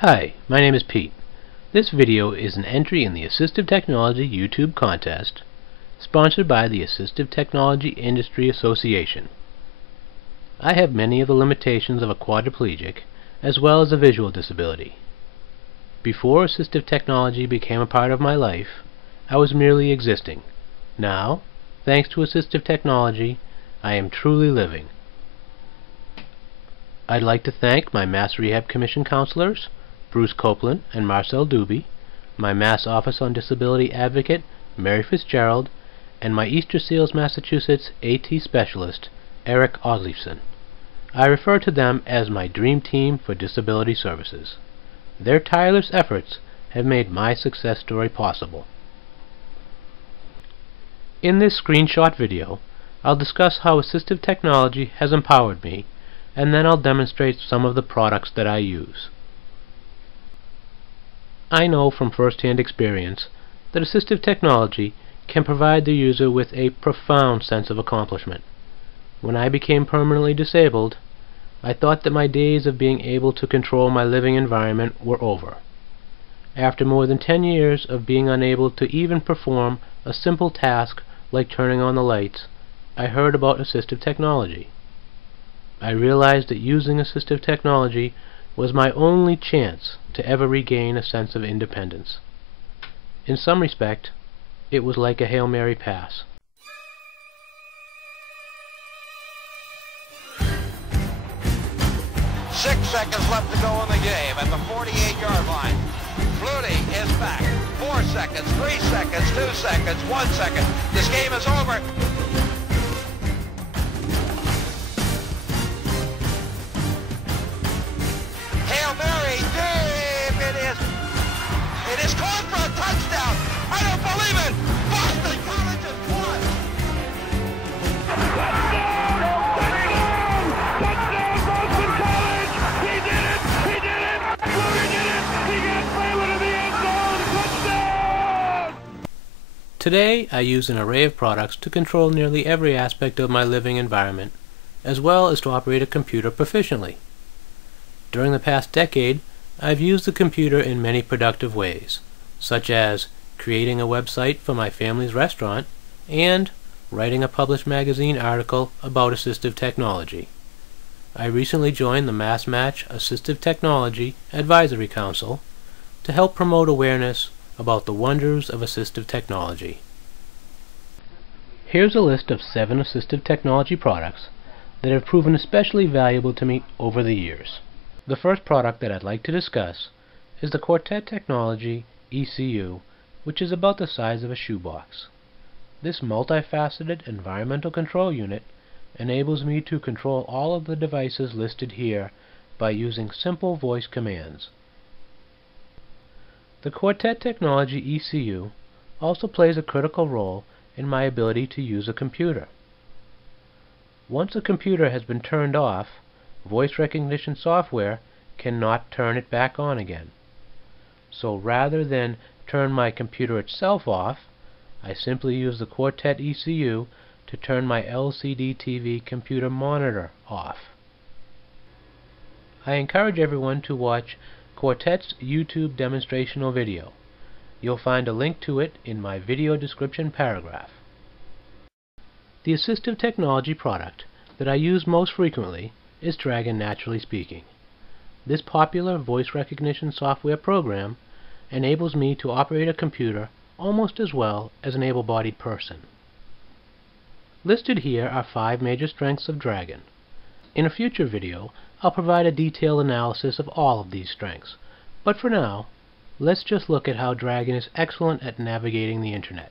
Hi, my name is Pete. This video is an entry in the Assistive Technology YouTube contest sponsored by the Assistive Technology Industry Association. I have many of the limitations of a quadriplegic as well as a visual disability. Before assistive technology became a part of my life, I was merely existing. Now, thanks to assistive technology, I am truly living. I'd like to thank my Mass Rehab Commission counselors, Bruce Copeland and Marcel Duby, my Mass Office on Disability advocate, Mary Fitzgerald, and my Easter Seals, Massachusetts AT specialist, Eric Ogliefson. I refer to them as my dream team for disability services. Their tireless efforts have made my success story possible. In this screenshot video, I'll discuss how assistive technology has empowered me, and then I'll demonstrate some of the products that I use. I know from first-hand experience that assistive technology can provide the user with a profound sense of accomplishment. When I became permanently disabled, I thought that my days of being able to control my living environment were over. After more than 10 years of being unable to even perform a simple task like turning on the lights, I heard about assistive technology. I realized that using assistive technology was my only chance to ever regain a sense of independence. In some respect, it was like a Hail Mary pass. Six seconds left to go in the game at the 48-yard line. Flutie is back. 4 seconds, 3 seconds, 2 seconds, 1 second. This game is over. Hail Mary, deep it is caught for a touchdown. I don't believe it. Boston College has won. Touchdown! Touchdown, Boston College! He did it! He did it! Flutie did it! He got Braylon in the end zone! Touchdown! Today, I use an array of products to control nearly every aspect of my living environment, as well as to operate a computer proficiently. During the past decade, I've used the computer in many productive ways, such as creating a website for my family's restaurant and writing a published magazine article about assistive technology. I recently joined the MassMatch Assistive Technology Advisory Council to help promote awareness about the wonders of assistive technology. Here's a list of 7 assistive technology products that have proven especially valuable to me over the years. The first product that I'd like to discuss is the Quartet Technology ECU, which is about the size of a shoebox. This multifaceted environmental control unit enables me to control all of the devices listed here by using simple voice commands. The Quartet Technology ECU also plays a critical role in my ability to use a computer. Once a computer has been turned off, voice recognition software cannot turn it back on again. So rather than turn my computer itself off, I simply use the Quartet ECU to turn my LCD TV computer monitor off. I encourage everyone to watch Quartet's YouTube demonstrational video. You'll find a link to it in my video description paragraph. The assistive technology product that I use most frequently is Dragon Naturally Speaking. This popular voice recognition software program enables me to operate a computer almost as well as an able-bodied person. Listed here are 5 major strengths of Dragon. In a future video, I'll provide a detailed analysis of all of these strengths, but for now, let's just look at how Dragon is excellent at navigating the Internet.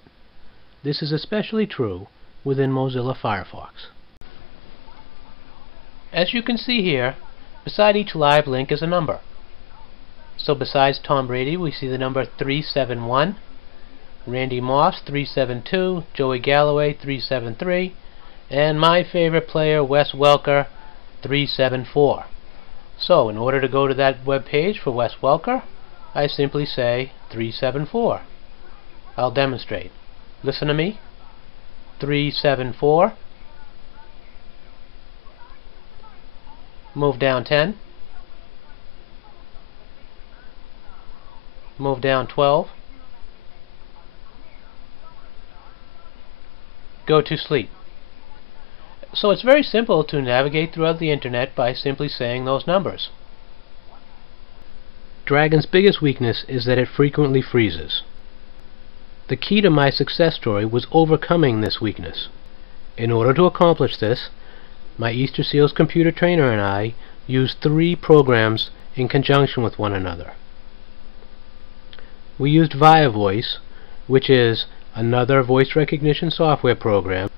This is especially true within Mozilla Firefox. As you can see here, beside each live link is a number. So besides Tom Brady, we see the number 371, Randy Moss 372, Joey Galloway 373, and my favorite player, Wes Welker 374. So in order to go to that web page for Wes Welker, I simply say 374. I'll demonstrate. Listen to me. 374. Move down 10. Move down 12. Go to sleep. So it's very simple to navigate throughout the internet by simply saying those numbers. Dragon's biggest weakness is that it frequently freezes. The key to my success story was overcoming this weakness. In order to accomplish this, my Easter Seals computer trainer and I used 3 programs in conjunction with one another. We used ViaVoice, which is another voice recognition software program.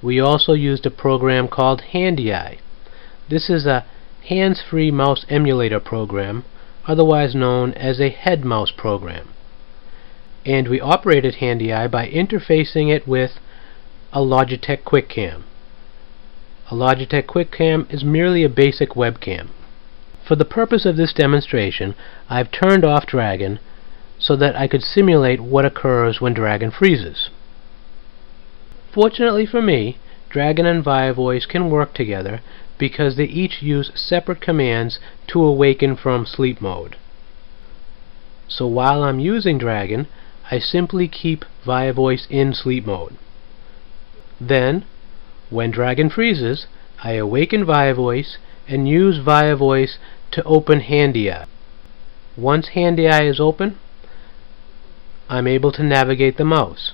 We also used a program called HandyEye. This is a hands-free mouse emulator program, otherwise known as a head mouse program. And we operated HandyEye by interfacing it with a Logitech QuickCam. A Logitech QuickCam is merely a basic webcam. For the purpose of this demonstration, I've turned off Dragon so that I could simulate what occurs when Dragon freezes. Fortunately for me, Dragon and ViaVoice can work together because they each use separate commands to awaken from sleep mode. So while I'm using Dragon, I simply keep ViaVoice in sleep mode. Then, when Dragon freezes, I awaken ViaVoice and use ViaVoice to open HandyEye. Once HandyEye is open, I'm able to navigate the mouse.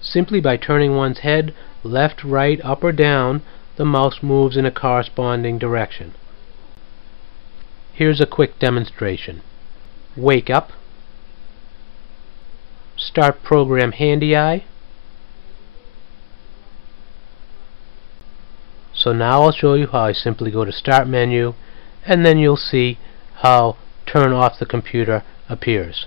Simply by turning one's head left, right, up, or down, the mouse moves in a corresponding direction. Here's a quick demonstration. Wake up. Start program HandyEye. So now I'll show you how I simply go to Start menu, and then you'll see how Turn off the computer appears.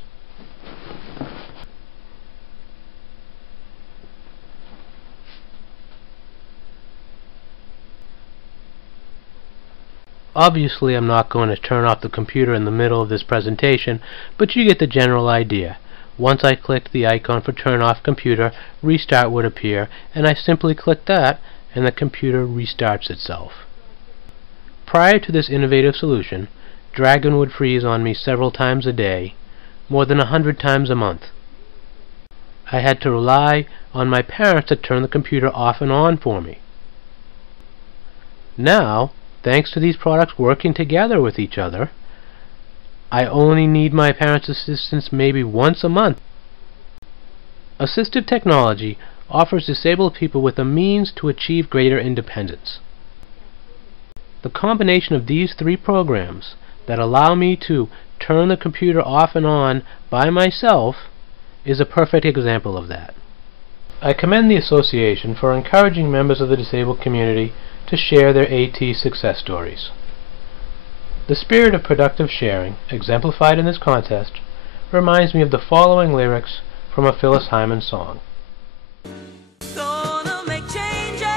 Obviously, I'm not going to turn off the computer in the middle of this presentation, but you get the general idea. Once I clicked the icon for Turn Off Computer, Restart would appear, and I simply click that, and the computer restarts itself. Prior to this innovative solution, Dragon would freeze on me several times a day, more than 100 times a month. I had to rely on my parents to turn the computer off and on for me. Now, thanks to these products working together with each other, I only need my parents' assistance maybe once a month. Assistive technology offers disabled people with the means to achieve greater independence. The combination of these 3 programs that allow me to turn the computer off and on by myself is a perfect example of that. I commend the association for encouraging members of the disabled community to share their AT success stories. The spirit of productive sharing, exemplified in this contest, reminds me of the following lyrics from a Phyllis Hyman song. Gonna make changes,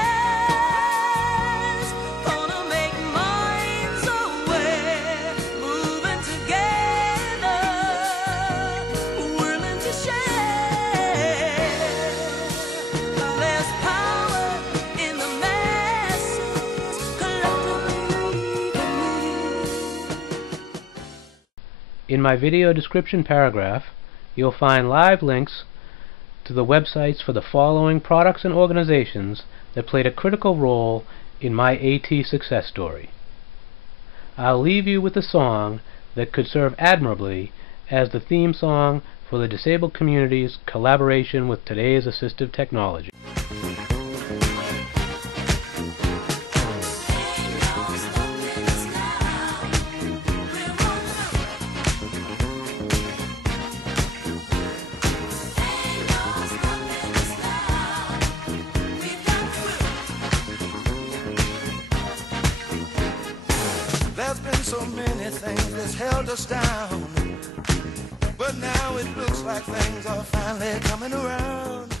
gonna make minds aware, moving together, willing to share. There's power in the masses, collectively we can lead. In my video description paragraph, you'll find live links to the websites for the following products and organizations that played a critical role in my AT success story. I'll leave you with a song that could serve admirably as the theme song for the disabled community's collaboration with today's assistive technology. There's been so many things that's held us down, but now it looks like things are finally coming around.